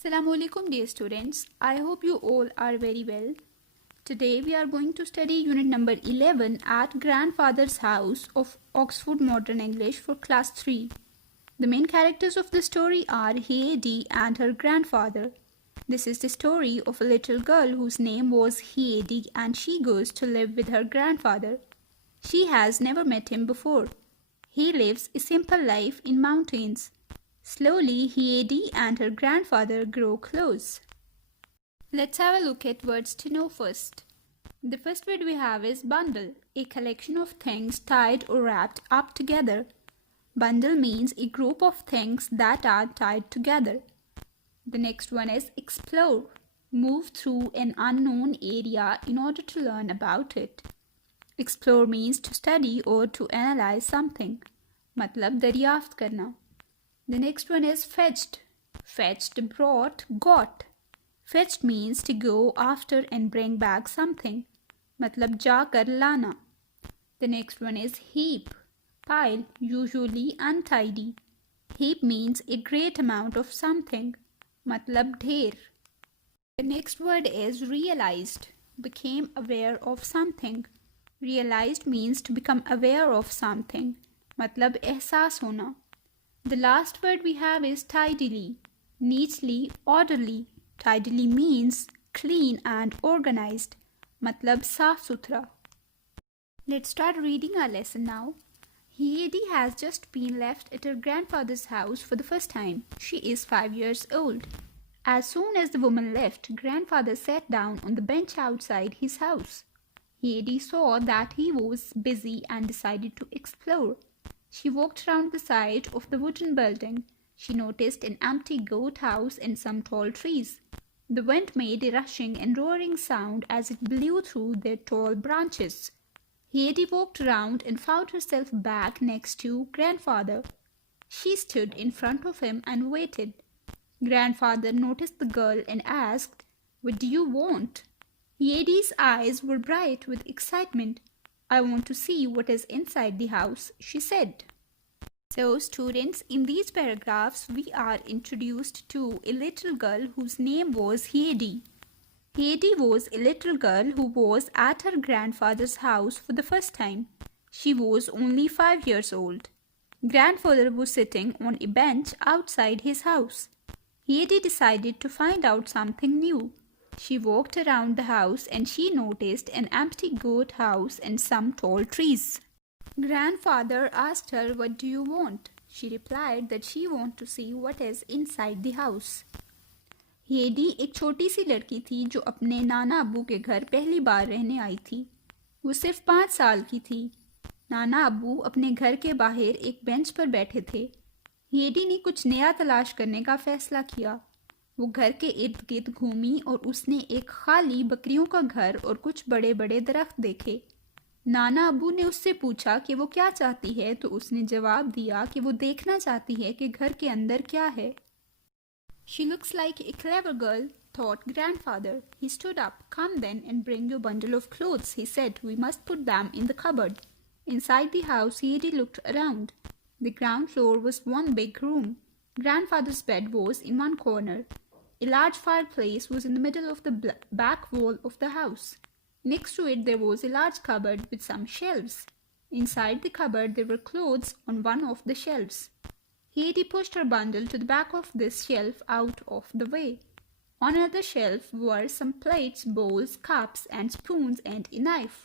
Assalamualaikum dear students. I hope you all are very well. Today we are going to study unit number 11 at Grandfather's House of Oxford Modern English for class 3. The main characters of the story are Heidi and her grandfather. This is the story of a little girl whose name was Heidi and she goes to live with her grandfather. She has never met him before. He lives a simple life in mountains. Slowly, Heidi and her grandfather grow close. Let's have a look at words to know first. The first word we have is bundle, a collection of things tied or wrapped up together. Bundle means a group of things that are tied together. The next one is explore, move through an unknown area in order to learn about it. Explore means to study or to analyze something. मतलब दरियाफ्त करना. The next one is fetched. Fetched, brought, got. Fetched means to go after and bring back something. मतलब जाकर लाना. The next one is heap. Pile, usually untidy. Heap means a great amount of something. मतलब ढेर. The next word is realized. Became aware of something. Realized means to become aware of something. मतलब एहसास होना. The last word we have is tidily, neatly, orderly. Tidily means clean and organized. मतलब साफ सुथरा. Let's start reading our lesson now. Heidi has just been left at her grandfather's house for the first time. She is 5 years old. As soon as the woman left, grandfather sat down on the bench outside his house. Heidi saw that he was busy and decided to explore. She walked around the side of the wooden building. She noticed an empty goat house and some tall trees. The wind made a rushing and roaring sound as it blew through their tall branches. Heidi walked around and found herself back next to grandfather. She stood in front of him and waited. Grandfather noticed the girl and asked, "What do you want?" Heidi's eyes were bright with excitement. "I want to see what is inside the house," she said. So students, in these paragraphs, we are introduced to a little girl whose name was Heidi. Heidi was a little girl who was at her grandfather's house for the first time. She was only 5 years old. Grandfather was sitting on a bench outside his house. Heidi decided to find out something new. She walked around the house and she noticed an empty goat house and some tall trees. Grandfather asked her, "What do you want?" She replied that she wanted to see what is inside the house. Heidi एक छोटी सी लड़की थी जो अपने नाना अब्बू के घर पहली बार रहने आई थी. वो सिर्फ 5 साल की थी. नाना अब्बू अपने घर के बाहर एक बेंच पर बैठे थे. हेडी ने कुछ नया तलाश करने का फैसला किया. वो घर के इर्द गिर्द घूमी और उसने एक खाली बकरियों का घर और कुछ बड़े बड़े दरख्त देखे. नाना अब्बू ने उससे पूछा कि वो क्या चाहती है, तो उसने जवाब दिया कि वो देखना चाहती है कि घर के अंदर क्या है. She looks like a clever girl, thought grandfather. He stood up. "Come then and bring your bundle of clothes," he said. "We must put them in the cupboard." Inside the house, Heidi looked around. The ground floor was one big room. Grandfather's bed was in one corner. A large fireplace was in the middle of the back wall of the house. Next to it there was a large cupboard with some shelves. Inside the cupboard there were clothes on one of the shelves. Heidi pushed her bundle to the back of this shelf out of the way. On another shelf were some plates, bowls, cups, and spoons and a knife.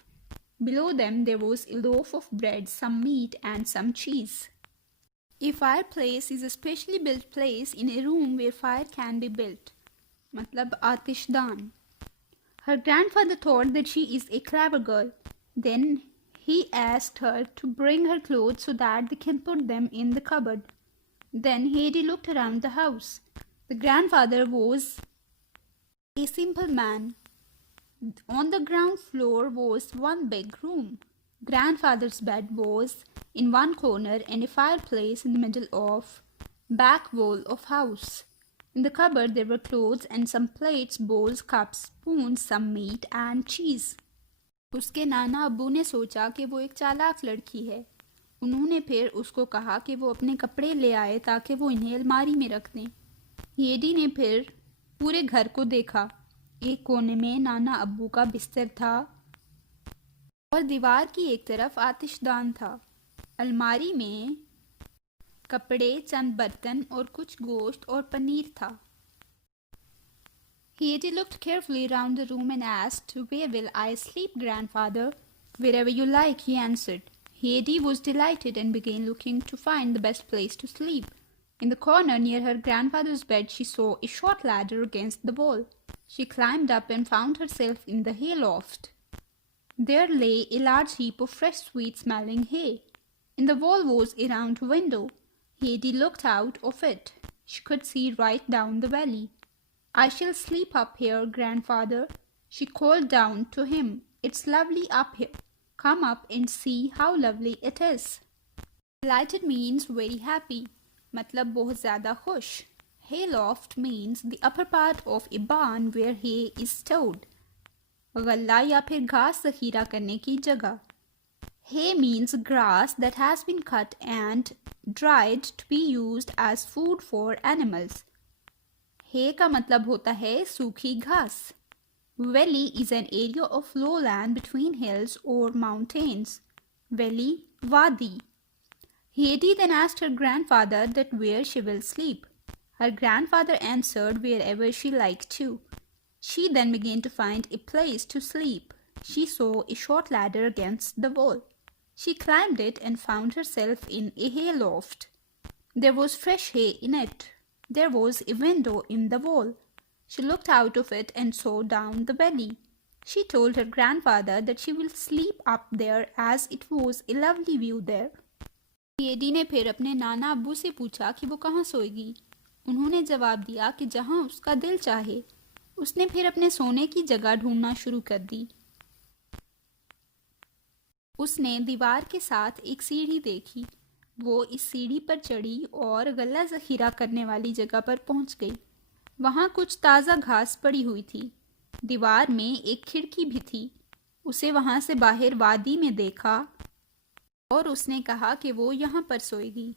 Below them there was a loaf of bread, some meat, and some cheese. A fireplace is a specially built place in a room where fire can be built. मतलब आतिशदान. Her grandfather thought that she is a clever girl. Then he asked her to bring her clothes so that they can put them in the cupboard. Then Heidi looked around the house. The grandfather was a simple man. On the ground floor was one big room. Grandfather's bed was in one corner and a fireplace in the middle of back wall of house. In the cupboard there were clothes and some plates, bowls, cups, spoons, some meat and cheese. उसके नाना अब्बू ने सोचा कि वो एक चालाक लड़की है. उन्होंने फिर उसको कहा कि वो अपने कपड़े ले आए ताकि वो इन्हें अलमारी में रख दें. हेडी ने फिर पूरे घर को देखा। एक कोने में नाना अब्बू का बिस्तर था और दीवार की एक तरफ आतिशदान था। अलमारी में कपड़े, चंद बर्तन और कुछ गोश्त और पनीर था। Haiti looked carefully round the room and asked, "Where will I sleep, grandfather?" "Wherever you like," he answered. Haiti was delighted and began looking to find the best place to sleep. In the corner near her grandfather's bed, she saw a short ladder against the wall. She climbed up and found herself in the hayloft. There lay a large heap of fresh, sweet-smelling hay. In the wall was a round window. Haiti looked out of it. She could see right down the valley. "I shall sleep up here, grandfather," she called down to him. "It's lovely up here. Come up and see how lovely it is." Delighted means very happy. मतलब बहुत ज़्यादा खुश. Hayloft means the upper part of a barn where hay is stored. गल्ला या फिर घास ज़ख़ीरा करने की जगह. Hay means grass that has been cut and dried to be used as food for animals. हे का मतलब होता है सूखी घास. Valley is an area of lowland between hills or mountains. Valley, wadi. Haiti then asked her grandfather that where she will sleep. Her grandfather answered wherever she liked to. She then began to find a place to sleep. She saw a short ladder against the wall. She climbed it and found herself in a hayloft. There was fresh hay in it. There was a window in the wall. She looked out of it and saw down the valley. She told her grandfather that she will sleep up there as it was a lovely view there. Heidi ने फिर अपने नाना अब्बू से पूछा कि वो कहाँ सोएगी. उन्होंने जवाब दिया कि जहाँ उसका दिल चाहे. उसने फिर अपने सोने की जगह ढूंढना शुरू कर दी. उसने दीवार के साथ एक सीढ़ी देखी. वो इस सीढ़ी पर चढ़ी और गल्ला ज़ख़ीरा करने वाली जगह पर पहुंच गई. वहाँ कुछ ताज़ा घास पड़ी हुई थी. दीवार में एक खिड़की भी थी. उसे वहाँ से बाहर वादी में देखा और उसने कहा कि वो यहाँ पर सोएगी.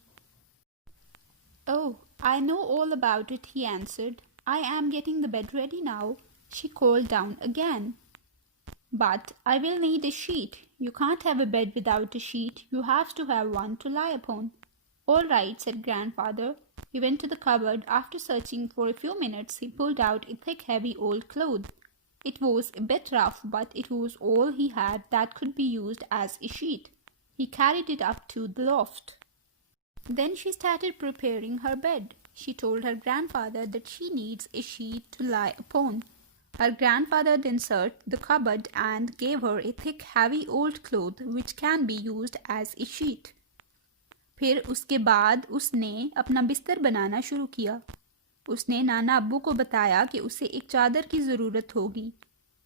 "Oh, I know all about it," he answered. "I am getting the bed ready now," she called down again. "But I will need a sheet. You can't have a bed without a sheet. You have to have one to lie upon." "All right," said grandfather. He went to the cupboard. After searching for a few minutes, he pulled out a thick, heavy old cloth. It was a bit rough, but it was all he had that could be used as a sheet. He carried it up to the loft. Then she started preparing her bed. She told her grandfather that she needs a sheet to lie upon. Her grandfather then searched the cupboard and gave her a thick, heavy old cloth which can be used as a sheet. फिर उसके बाद उसने अपना बिस्तर बनाना शुरू किया. उसने नाना अब्बू को बताया कि उसे एक चादर की ज़रूरत होगी.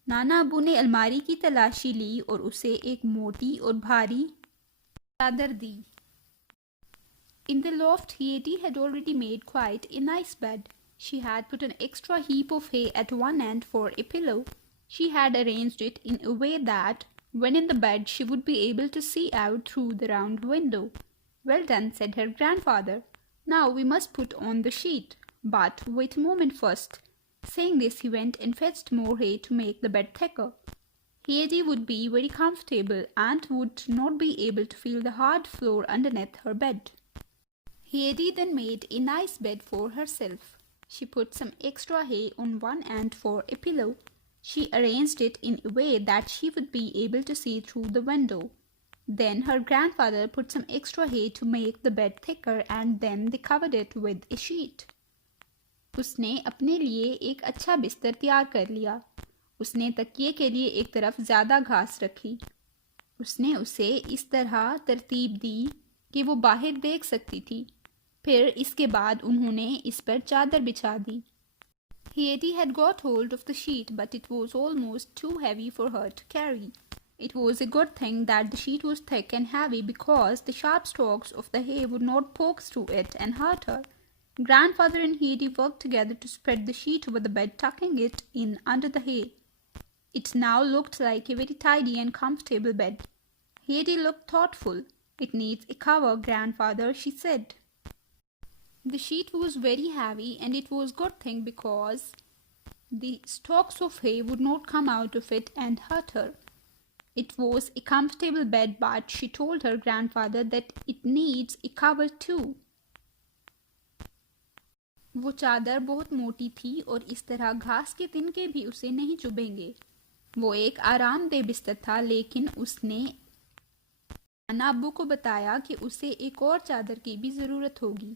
नाना अब्बू ने अलमारी की तलाशी ली और उसे एक मोटी और भारी चादर दी. In the loft, Haiti had already made quite a nice bed. She had put an extra heap of hay at one end for a pillow. She had arranged it in a way that, when in the bed, she would be able to see out through the round window. "Well done," said her grandfather. "Now we must put on the sheet. But wait a moment first." Saying this, he went and fetched more hay to make the bed thicker. Haiti would be very comfortable and would not be able to feel the hard floor underneath her bed. Haiti then made a nice bed for herself. She put some extra hay on one end for a pillow. She arranged it in a way that she would be able to see through the window. Then her grandfather put some extra hay to make the bed thicker and then they covered it with a sheet. उसने अपने लिए एक अच्छा बिस्तर तैयार कर लिया. उसने तकिए के लिए एक तरफ ज़्यादा घास रखी. उसने उसे इस तरह तरतीब दी कि वो बाहर देख सकती थी. फिर इसके बाद उन्होंने इस पर चादर बिछा दी. Haiti had got hold of the sheet, but it was almost too heavy for her to carry. It was a good thing that the sheet was thick and heavy because the sharp stalks of the hay would not poke through it and hurt her. Grandfather and Haiti worked together to spread the sheet over the bed, tucking it in under the hay. It now looked like a very tidy and comfortable bed. Haiti looked thoughtful. "It needs a cover, grandfather," she said. The sheet was very heavy and it was a good thing because the stalks of hay would not come out of it and hurt her. It was a comfortable bed, but she told her grandfather that it needs a cover too. वो चादर बहुत मोटी थी और इस तरह घास के तिनके भी उसे नहीं चुभेंगे। वो एक आरामदेह बिस्तर था, लेकिन उसने नाना अब्बू को बताया कि उसे एक और चादर की भी जरूरत होगी।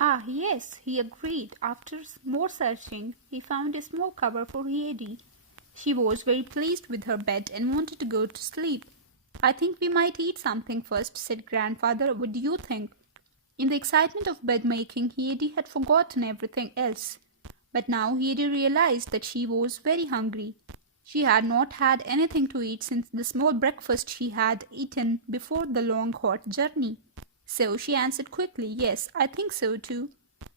Ah, yes, he agreed. After more searching, he found a small cover for Heidi. She was very pleased with her bed and wanted to go to sleep. I think we might eat something first, said grandfather. What do you think? In the excitement of bed making, Heidi had forgotten everything else. But now Heidi realized that she was very hungry. She had not had anything to eat since the small breakfast she had eaten before the long hot journey. So she answered quickly, Yes, I think so too.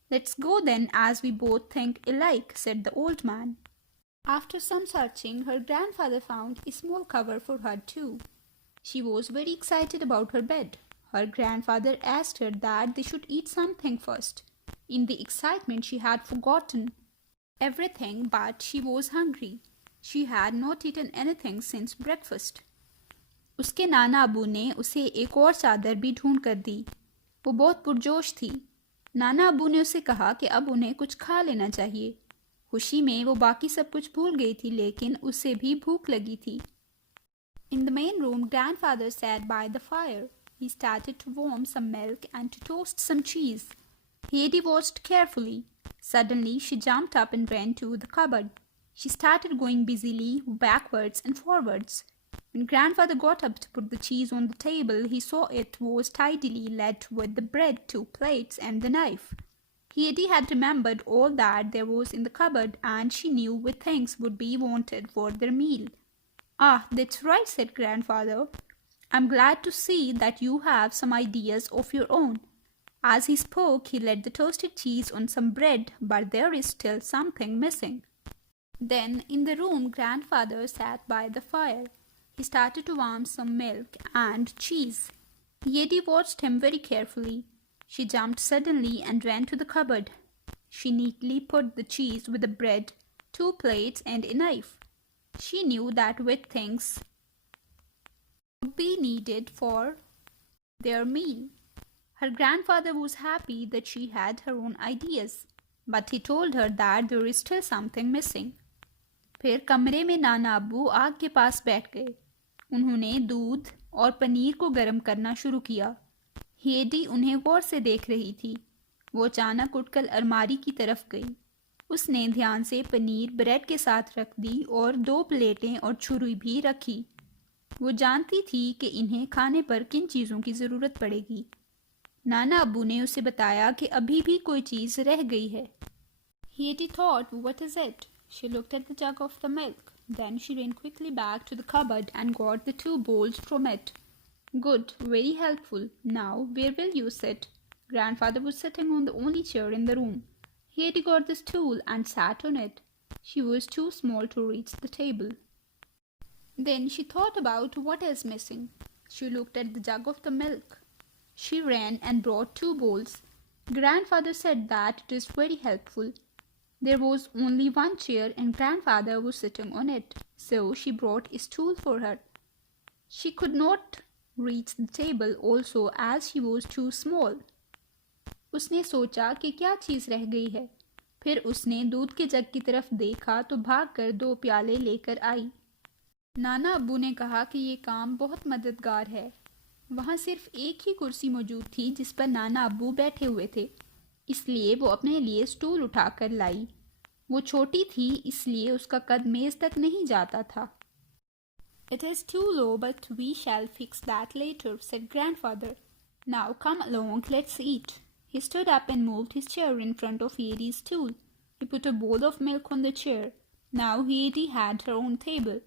Let's go then, as we both think alike, said the old man. After some searching, her grandfather found a small cover for her too. She was very excited about her bed. Her grandfather asked her that they should eat something first. In the excitement, she had forgotten everything, but she was hungry. She had not eaten anything since breakfast. उसके नाना अबू ने उसे एक और चादर भी ढूंढ कर दी। वो बहुत पुरजोश थी। नाना अबू ने उसे कहा कि अब उन्हें कुछ खा लेना चाहिए। खुशी में वो बाकी सब कुछ भूल गई थी, लेकिन उसे भी भूख लगी थी। In the main room, grandfather sat by the fire. He started to warm some milk and to toast some cheese. Heidi watched carefully. Suddenly, she jumped up and ran to the cupboard. She started going busily backwards and forwards. When grandfather got up to put the cheese on the table, he saw it was tidily laid with the bread, 2 plates, and the knife. Heidi had remembered all that there was in the cupboard, and she knew what things would be wanted for their meal. Ah, that's right, said grandfather. I'm glad to see that you have some ideas of your own. As he spoke, he laid the toasted cheese on some bread, but there is still something missing. Then, in the room, grandfather sat by the fire. He started to warm some milk and cheese. Heidi watched him very carefully. She jumped suddenly and ran to the cupboard. She neatly put the cheese with the bread, 2 plates, and a knife. She knew that with things would be needed for their meal. Her grandfather was happy that she had her own ideas, but he told her that there is still something missing. फिर कमरे में नाना अब्बू आग के पास बैठ गए। उन्होंने दूध और पनीर को गर्म करना शुरू किया। हेडी उन्हें गौर से देख रही थी। वो अचानक उठकर अलमारी की तरफ गई। उसने ध्यान से पनीर ब्रेड के साथ रख दी और 2 प्लेटें और छुरी भी रखी। वो जानती थी कि इन्हें खाने पर किन चीज़ों की ज़रूरत पड़ेगी। नाना अब्बू ने उसे बताया कि अभी भी कोई चीज़ रह गई है। Heidi thought, what is it? She looked at the jug of the milk. Then she ran quickly back to the cupboard and got the 2 bowls from it. Good, very helpful. Now, where will you sit? Grandfather was sitting on the only chair in the room. Heidi got the stool and sat on it. She was too small to reach the table. Then she thought about what is missing. She looked at the jug of the milk. She ran and brought 2 bowls. Grandfather said that it is very helpful. There was only 1 chair and grandfather was sitting on it, so she brought a stool for her. She could not reach the table also as she was too small. उसने सोचा कि क्या चीज़ रह गई है। फिर उसने दूध के जग की तरफ देखा तो भागकर 2 प्याले लेकर आई। नाना अब्बू ने कहा कि ये काम बहुत मददगार है। वहाँ सिर्फ एक ही कुर्सी मौजूद थी जिस पर नाना अब्बू बैठे हुए थे, इसलिए वो अपने लिए स्टूल उठाकर लाई। वो छोटी थी, इसलिए उसका कद मेज तक नहीं जाता था। It is too low, but we shall fix that later, said grandfather. Now come along, let's eat. He stood up and moved his chair in front of Heidi's stool. He put a bowl of milk on the chair. Now Heidi had her own table.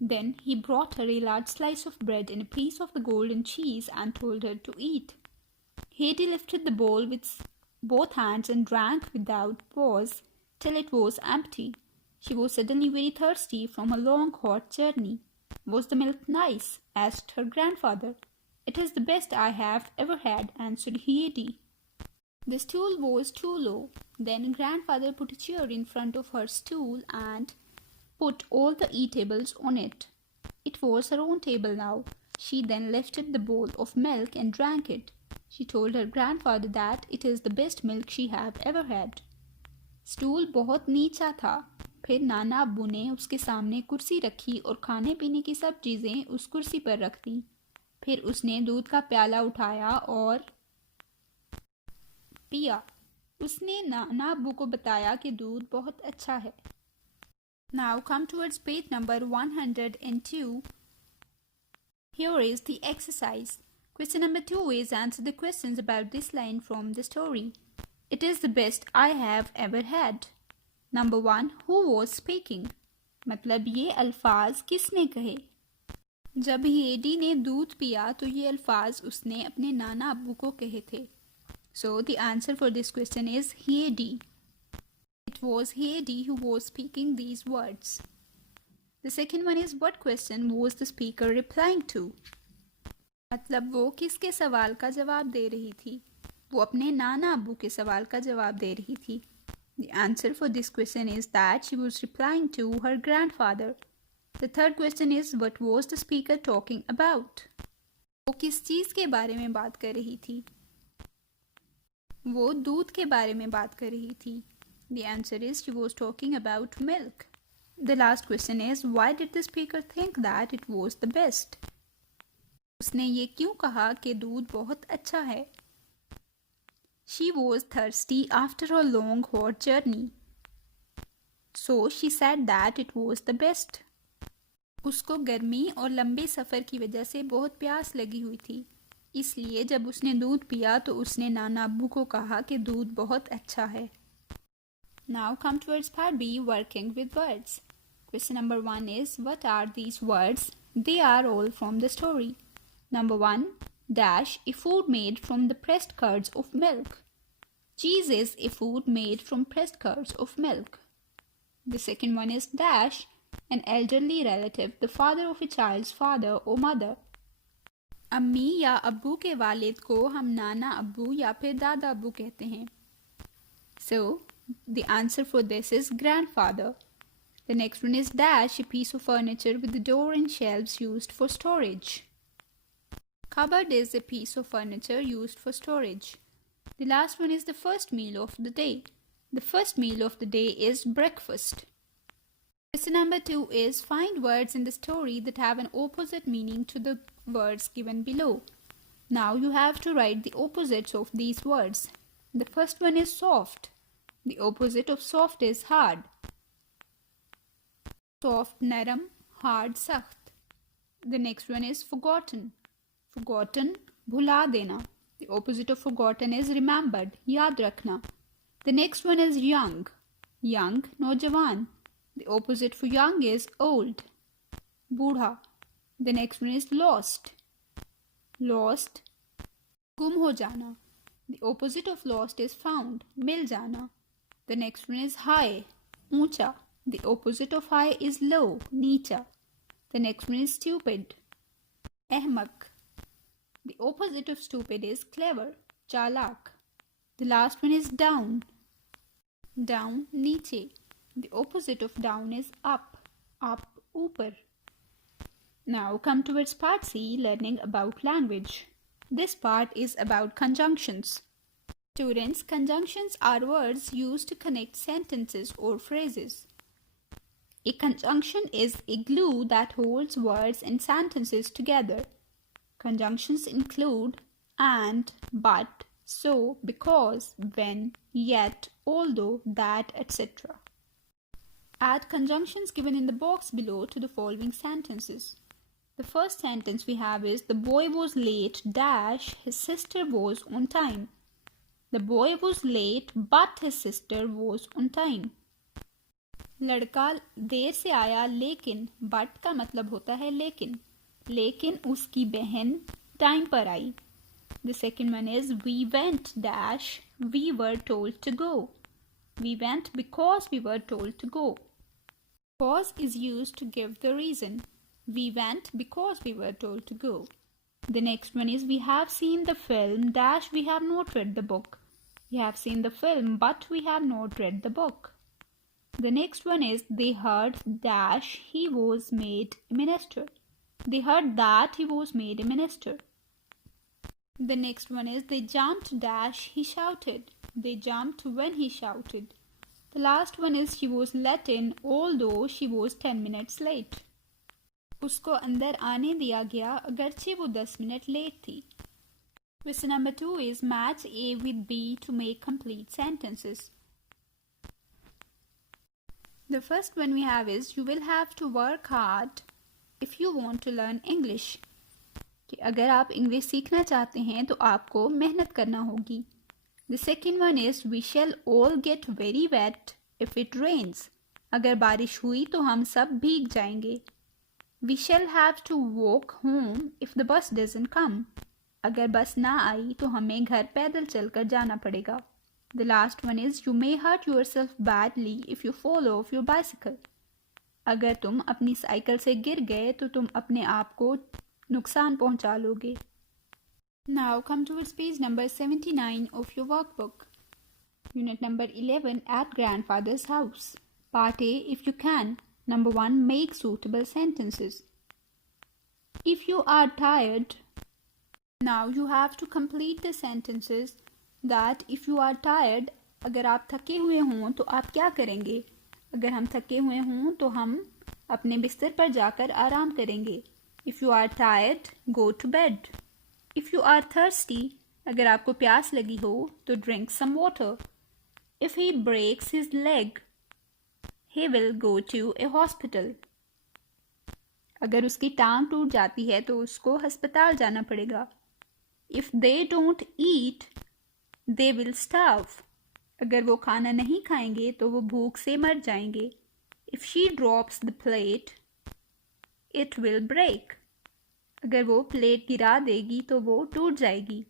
Then he brought her a large slice of bread and a piece of the golden cheese and told her to eat. Heidi lifted the bowl with both hands and drank without pause till it was empty. She was suddenly very thirsty from a long hot journey. Was the milk nice? Asked her grandfather. It is the best I have ever had, answered Heidi. The stool was too low. Then grandfather put a chair in front of her stool and put all the eatables on it. It was her own table now. She then lifted the bowl of milk and drank it. She told her grandfather that it is the best milk she have ever had. Stool बहुत नीचा था. फिर नाना अब्बू ने उसके सामने कुर्सी रखी और खाने पीने की सब चीज़ें उस कुर्सी पर रख दी. फिर उसने दूध का प्याला उठाया और पिया. उसने नाना अब्बू को बताया कि दूध बहुत अच्छा है. Now come towards page number 102. Here is the exercise. Question number 2 is answer the questions about this line from the story. It is the best I have ever had. Number 1. Who was speaking? मतलब ये अल्फाज किसने कहे? जब Heidi ने दूध पिया तो ये अल्फाज उसने अपने नाना अब्बू को कहे थे. So the answer for this question is Heidi. It was Heidi who was speaking these words. The second one is what question was the speaker replying to? मतलब वो किसके सवाल का जवाब दे रही थी? वो अपने नाना अब्बू के सवाल का जवाब दे रही थी. The answer for this question is that she was replying to her grandfather. The third question is what was the speaker talking about? वो किस चीज़ के बारे में बात कर रही थी? वो दूध के बारे में बात कर रही थी. The answer is she was talking about milk. The last question is why did the speaker think that it was the best? उसने ये क्यों कहा कि दूध बहुत अच्छा है? She was thirsty after a long hot journey. So she said that it was the best. उसको गर्मी और लंबे सफ़र की वजह से बहुत प्यास लगी हुई थी. इसलिए जब उसने दूध पिया तो उसने नाना अब्बू को कहा कि दूध बहुत अच्छा है. Now come towards part B, working with words. Question number 1 is what are these words? They are all from the story. Number 1. Dash, a food made from the pressed curds of milk. Cheese is a food made from pressed curds of milk. The second one is dash, an elderly relative, the father of a child's father or mother. अम्मी या अब्बू के वालिद को हम नाना अब्बू या फिर दादा अब्बू कहते हैं. So, the answer for this is grandfather. The next one is dash, a piece of furniture with the door and shelves used for storage. Cupboard is a piece of furniture used for storage. The last one is the first meal of the day. The first meal of the day is breakfast. Question number 2 is find words in the story that have an opposite meaning to the words given below. Now you have to write the opposites of these words. The first one is soft. The opposite of soft is hard. Soft naram, hard sakht. The next one is forgotten. Forgotten, bhula dena. The opposite of forgotten is remembered, yaad rakhna. The next one is young. Young, naujawan. The opposite for young is old, budha. The next one is lost. Lost, gum ho jana. The opposite of lost is found, mil jana. The next one is high, ऊंचा. The opposite of high is low, नीचा. The next one is stupid, ahmak. The opposite of stupid is clever, चालाक. The last one is down. Down, नीचे. The opposite of down is up, up, ऊपर. Now come towards part C, learning about language. This part is about conjunctions. Students, conjunctions are words used to connect sentences or phrases. A conjunction is a glue that holds words and sentences together. Conjunctions include and, but, so, because, when, yet, although, that, etc. Add conjunctions given in the box below to the following sentences. The first sentence we have is the boy was late dash his sister was on time. The boy was late but his sister was on time. लड़का देर से आया लेकिन but का मतलब होता है लेकिन उसकी बहन टाइम पर आई. The second one is we went dash we were told to go. We went because we were told to go. Because is used to give the reason. We went because we were told to go. The next one is we have seen the film dash we have not read the book. We have seen the film, but we have not read the book. The next one is they heard dash he was made a minister. They heard that he was made a minister. The next one is they jumped dash he shouted. They jumped when he shouted. The last one is she was let in although she was 10 minutes late. उसको अंदर आने दिया गया अगरचे वो 10 minute late थी. Question number 2 is match A with B to make complete sentences. The first one we have is you will have to work hard if you want to learn English. कि अगर आप English सीखना चाहते हैं तो आपको मेहनत करना होगी. The second one is we shall all get very wet if it rains. अगर बारिश हुई तो हम सब भीग जाएंगे. We shall have to walk home if the bus doesn't come. अगर बस ना आई तो हमें घर पैदल चलकर जाना पड़ेगा. The last one is you may hurt yourself badly if you fall off your bicycle. अगर तुम अपनी साइकिल से गिर गए तो तुम अपने आप को नुकसान पहुंचा लोगे. Now come towards page number 79 of your workbook. Unit number 11 at grandfather's house. Part A if you can. Number 1 make suitable sentences. If you are tired. Now you have to complete the sentences that if you are tired. अगर आप थके हुए हों तो आप क्या करेंगे? अगर हम थके हुए हों तो हम अपने बिस्तर पर जाकर आराम करेंगे. If you are tired, go to bed. If you are thirsty, अगर आपको प्यास लगी हो तो drink some water. If he breaks his leg, he will go to a hospital. अगर उसकी टांग टूट जाती है तो उसको अस्पताल जाना पड़ेगा. If they don't eat, they will starve. अगर वो खाना नहीं खाएंगे तो वो भूख से मर जाएंगे. If she drops the plate, it will break. अगर वो प्लेट गिरा देगी तो वो टूट जाएगी.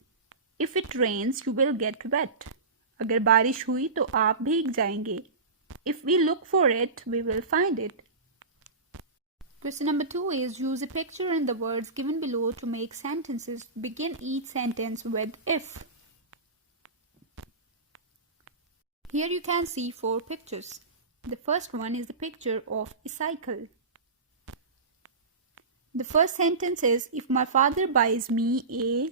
If it rains, you will get wet. अगर बारिश हुई तो आप भीग जाएंगे. If we look for it, we will find it. Question number 2 is use a picture and the words given below to make sentences. Begin each sentence with if. Here you can see 4 pictures. The first one is the picture of a cycle. The first sentence is if my father buys me a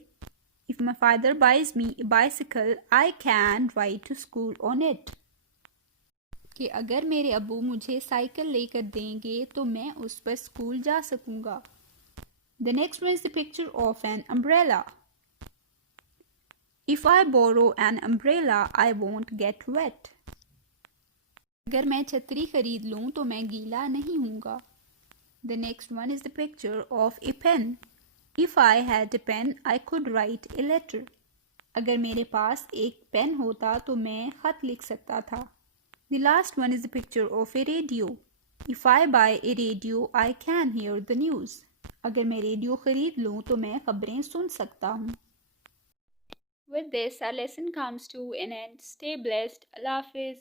bicycle, I can ride to school on it. कि अगर मेरे अब्बू मुझे cycle लेकर देंगे तो मैं उस पर स्कूल जा सकूंगा. The next one is the picture of an umbrella. If I borrow an umbrella, I won't get wet. अगर मैं छतरी खरीद लूं तो मैं गीला नहीं होऊंगा. The next one is the picture of a pen. If I had a pen, I could write a letter. अगर मेरे पास एक पेन होता तो मैं खत लिख सकता था. The last one is the picture of a radio. If I buy a radio, I can hear the news. अगर मैं रेडियो खरीद लूं तो मैं खबरें सुन सकता हूं. With this, our lesson comes to an end. Stay blessed. Allah Hafiz.